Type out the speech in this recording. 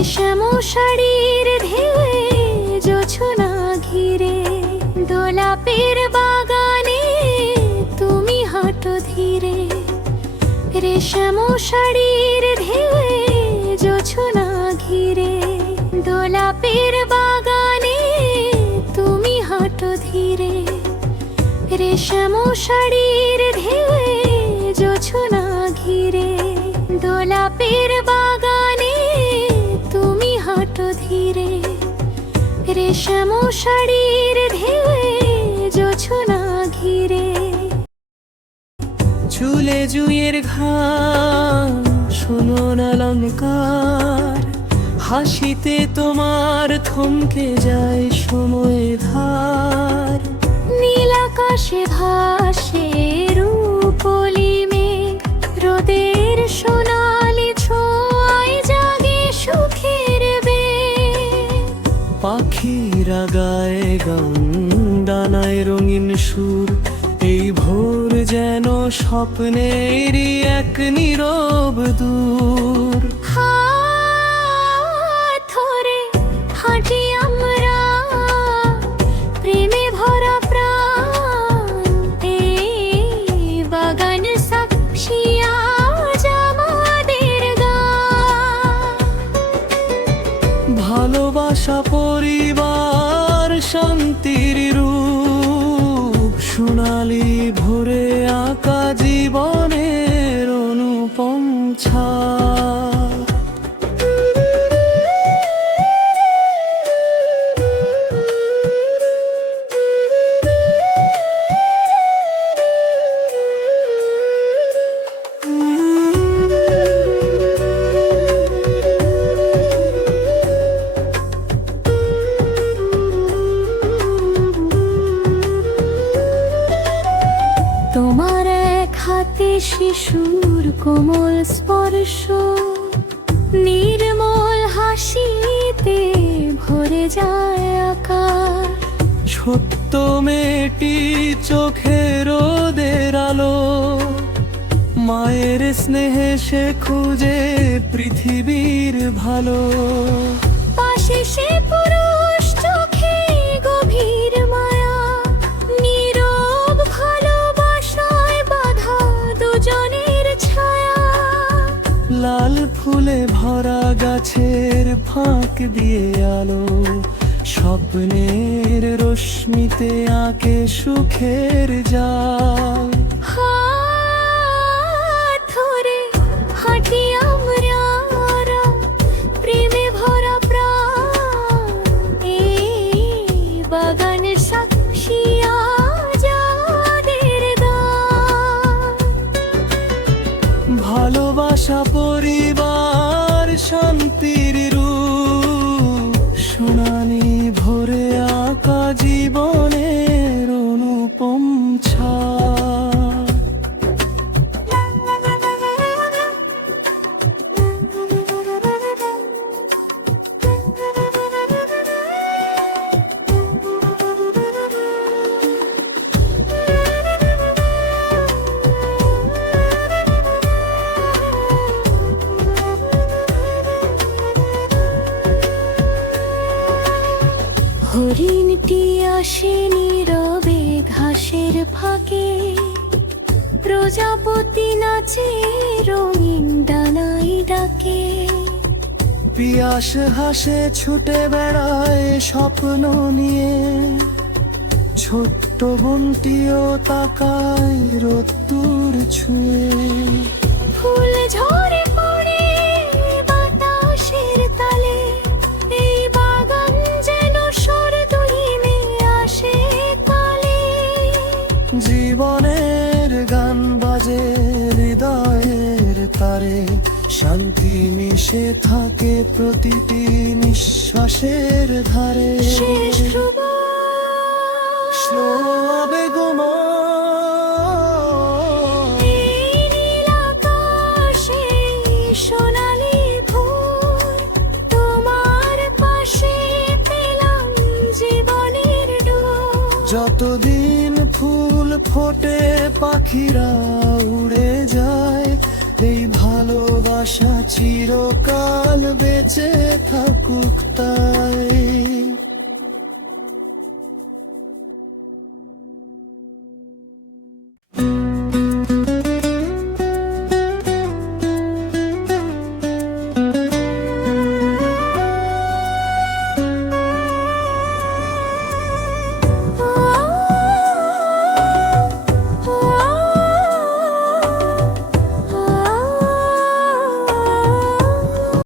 রেশম শাড়ির ঢেউয়ে জোছনা ঘিরে গোলাপের বাগানে তুমি হাঁটো ধীরে। রেশম শাড়ির ঢেউয়ে জোছনা ঘিরে গোলাপের বাগানে তুমি হাঁটো ধীরে। রেশম শাড়ির ঢেউয়ে জোছনা ঘিরে গোলাপের বাগানে তুমি হাঁটো ধীরে। রেশম শাড়ির ঢেউয়ে জোছনা ঘিরে। চুলে জুঁয়ের ঘাম শোনো না অলংকার, হাসিতে তোমার থমকে যায় সময়ের ধার। নীল আকাশে ভাসে রূপলি মেঘ, রোদের সোনালি ছোঁয়ায় জাগে সুখের বেগ। পাখিরা গায়ে গান ডানায় রঙিন সুর, এই ভোর যেন স্বপ্নেরই এক নীরব দূর। হাত ধরে হাঁটি আমরা প্রেমে ভরা প্রাণ, এই বাগান সাক্ষী আজ আমাদের গান। ভালোবাসা পরিবার শান্তির রূপ, সোনালি ভোরে আঁকা জীবনের অনুপম ছাপ। তোমার এক হাতে শিশুর কোমল স্পর্শ, নির্মল হাসিতে ভরে যায় আকাশ। ছোট্ট মেয়েটি চোখে রোদের আলো, মায়ের স্নেহে সে খুঁজে পৃথিবীর ভালো। পাশে সে পুরুষ চোখে গভীর মায়া, নীরব ভালোবাসায় বাঁধা দুজনের ছায়া। লাল ফুলে ভরা গাছের ফাঁক দিয়ে আলো, স্বপ্নের রশ্মিতে আঁকে সুখের জাল। হাত ধরে হাঁটি আমরা প্রেমে ভরা প্রাণ, এই বাগান সাক্ষী আজ আমাদের গান। ভালোবাসা পরিবার শান্তির রূপ, সোনালি ভোরে আঁকা জীবনের অনুপম ছাপ। হরিণটি আসে নীরবে ঘাসের ফাঁকে, প্রজাপতি নাচে রঙিন ডানায় ডাকে। পিয়াস হাসে ছুটে বেড়ায় স্বপ্ন নিয়ে, ছোট্ট বোনটিও তাকায় রোদ্দুর ছুঁয়ে। ফুল ঝরে পড়ে বাতাসের তালে, এই বাগান যেন স্বরদুহিনে আসে কালে। জীবনের গান বাজে হৃদয়ের তারে, শান্তি মিশে থাকে প্রতিটি নিঃশ্বাসের ধারে। শেষ ধ্রুব এই নীল আকাশে সোনালি ভোর, তোমার পাশে পেলাম জীবনের ডোর। যতদিন ফুল ফোটে পাখিরা উড়ে যায়, এই ভালোবাসা চিরকাল বেঁচে থাকুক তাই।